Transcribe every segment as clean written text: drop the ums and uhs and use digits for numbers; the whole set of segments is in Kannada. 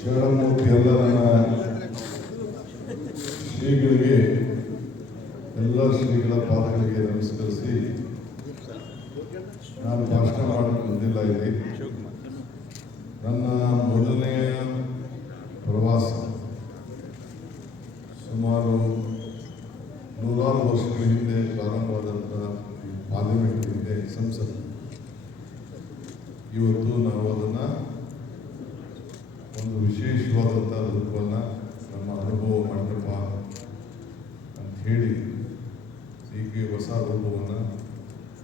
ಶರಣಮೂರ್ತಿ ಎಲ್ಲ ನನ್ನ ಶ್ರೀಗಳಿಗೆ ಎಲ್ಲ ಶ್ರೀಗಳ ಪಾದಗಳಿಗೆ ನಮಸ್ಕರಿಸಿ ನಾನು ಭಾಷಣ ಮಾಡಲು ಬಂದಿಲ್ಲ ಇಲ್ಲಿ. ನನ್ನ ಮೊದಲನೆಯ ಪ್ರವಾಸ ಸುಮಾರು 100 ವರ್ಷಗಳ ಹಿಂದೆ ಪ್ರಾರಂಭವಾದಂಥ ಪಾರ್ಲಿಮೆಂಟ್ ಹಿಂದೆ ಸಂಸತ್, ಇವತ್ತು ನಾವು ಅದನ್ನು ಒಂದು ವಿಶೇಷವಾದಂಥ ರೂಪವನ್ನು ನಮ್ಮ ಅನುಭವ ಮಂಟಪ ಅಂತ ಹೇಳಿ ಹೀಗೆ ಹೊಸ ರೂಪವನ್ನು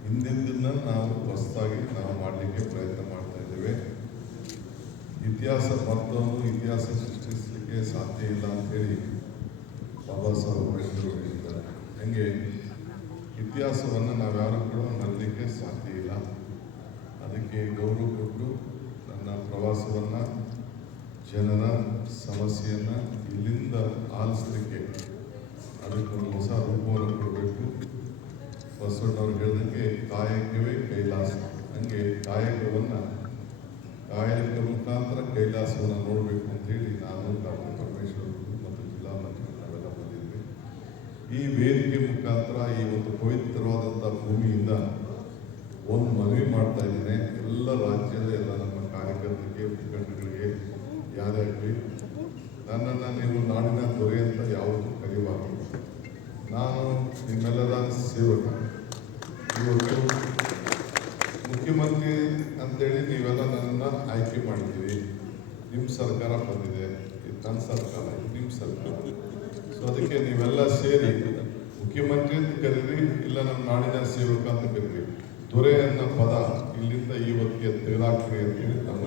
ಹಿಂದಿಂದನ್ನು ನಾವು ಹೊಸದಾಗಿ ನಾವು ಮಾಡಲಿಕ್ಕೆ ಪ್ರಯತ್ನ ಮಾಡ್ತಾ ಇದ್ದೇವೆ. ಇತಿಹಾಸ ಮತ್ತೊಂದು ಇತಿಹಾಸ ಸೃಷ್ಟಿಸಲಿಕ್ಕೆ ಸಾಧ್ಯ ಇಲ್ಲ ಅಂತೇಳಿ ಬಾಬಾ ಸಾಹೇಬ್ ಅಂಬೇಡ್ಕರ್ ಹೇಳಿದ್ದಾರೆ. ಹಂಗೆ ಇತಿಹಾಸವನ್ನು ನಾವ್ಯಾರು ಕೂಡ ಮರಲಿಕ್ಕೆ ಸಾಧ್ಯ ಇಲ್ಲ. ಅದಕ್ಕೆ ಗೌರವ ಕೊಟ್ಟು ನನ್ನ ಪ್ರವಾಸವನ್ನು ಜನರ ಸಮಸ್ಯೆಯನ್ನು ಇಲ್ಲಿಂದ ಆಲಿಸಲಿಕ್ಕೆ ಅದಕ್ಕೊಂದು ಹೊಸ ರೂಪವನ್ನು ಕೊಡಬೇಕು. ಬಸವಣ್ಣವ್ರು ಹೇಳಿದಂಗೆ ಕಾಯಕವೇ ಕೈಲಾಸ. ಹಂಗೆ ಕಾಯಕವನ್ನು ಕಾಯಕ ಮುಖಾಂತರ ಕೈಲಾಸವನ್ನು ನೋಡಬೇಕು ಅಂತೇಳಿ ನಾನು ಡಾಕ್ಟರ್ ಪರಮೇಶ್ವರ್ ಮತ್ತು ಜಿಲ್ಲಾ ಮಂತ್ರಿಗಳು ನಾವೆಲ್ಲ ಬಂದಿದ್ವಿ. ಈ ವೇದಿಕೆ ಮುಖಾಂತರ ಈ ಒಂದು ಪವಿತ್ರವಾದಂಥ ಭೂಮಿಯಿಂದ ಒಂದು ಮನವಿ ಮಾಡ್ತಾ ಇದ್ದೇನೆ. ಎಲ್ಲ ರಾಜ್ಯದ ಎಲ್ಲ ನಮ್ಮ ಕಾರ್ಯಕರ್ತರಿಗೆ, ಮುಖಂಡಗಳಿಗೆ, ಯಾರ್ಯಾಗಲಿ ನನ್ನನ್ನು ನೀವು ನಾಡಿನ ದೊರೆ ಅಂತ ಯಾವತ್ತೂ ಕರೆಯಬಾರದು. ನಾನು ನಿಮ್ಮೆಲ್ಲರ ಸೇವಕ. ಇವತ್ತು ಮುಖ್ಯಮಂತ್ರಿ ಅಂತೇಳಿ ನೀವೆಲ್ಲ ನನ್ನನ್ನು ಆಯ್ಕೆ ಮಾಡಿದ್ದೀರಿ. ನಿಮ್ಮ ಸರ್ಕಾರ ಬಂದಿದೆ, ಇದು ನನ್ನ ಸರ್ಕಾರ, ಇದು ನಿಮ್ಮ ಸರ್ಕಾರ. ಸೊ ಅದಕ್ಕೆ ನೀವೆಲ್ಲ ಸೇರಿ ಮುಖ್ಯಮಂತ್ರಿ ಅಂತ ಕರೀರಿ, ಇಲ್ಲ ನಮ್ಮ ನಾಡಿನ ಸೇವಕ ಅಂತ ಕರೀರಿ. ದೊರೆ ಅನ್ನೋ ಪದ ಇಲ್ಲಿಂದ ಇವತ್ತಿಗೆ ತೆಗೆದಾಕ್ರಿ ಅಂತೇಳಿ ನಮ್ಮ